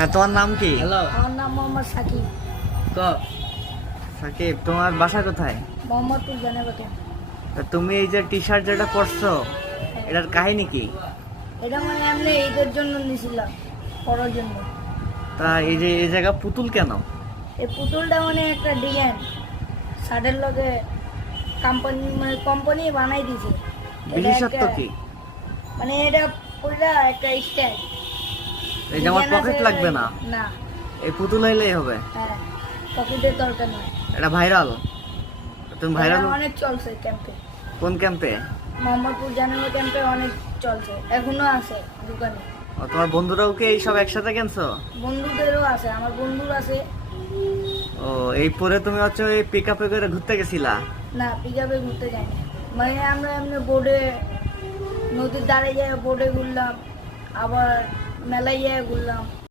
হ্যাঁ, তোমার নাম কি? হ্যালো। আমার নাম মোহাম্মদ সাকিব। তো সাকিব, তোমার বাসা কোথায়? মোহাম্মদপুর জানাবেকে। তা তুমি এই যে টি শার্ট যেটা পরছো, এটার কাহিনী কি? এটা মানে এমনি ঈদের জন্য নিয়েছিলাম, পরার জন্য। তা এই যে এই জায়গা পুতুল কেন? এই পুতুলটা মানে একটা ডিজাইন শার্টের লগে কোম্পানি বানাই দিছে। এটা বিশেষত্ব একটা- কি? মানে এটা পুরা একটা স্টাইল। এই যে আমার পকেট লাগবে না, না, এই পুতুল হইলেই হবে। হ্যাঁ, পকেটের দরকার নেই। এটা ভাইরাল? তুমি ভাইরাল এটা অনেক চলছে ক্যাম্পে, কোন ক্যাম্পে? মোহাম্মদপুর জানাবে ক্যাম্পে অনেক চলছে, এখনো আছে দোকানে। ও, তোমার বন্ধুরাও কি এই সব একসাথে কিনছো? বন্ধুদেরও আছে, আমার বন্ধুর আছে। ও, এই পরে তুমি হচ্ছে ওই পিক আপে করে ঘুরতে গেছিলা? না, পিকআপে ঘুরতে যাইনি। মানে আমরা এমনি বোর্ডে, নদীর ধারে যাই বোর্ডে ঘুরলাম, আবার মেলায় যাই ঘুরলাম।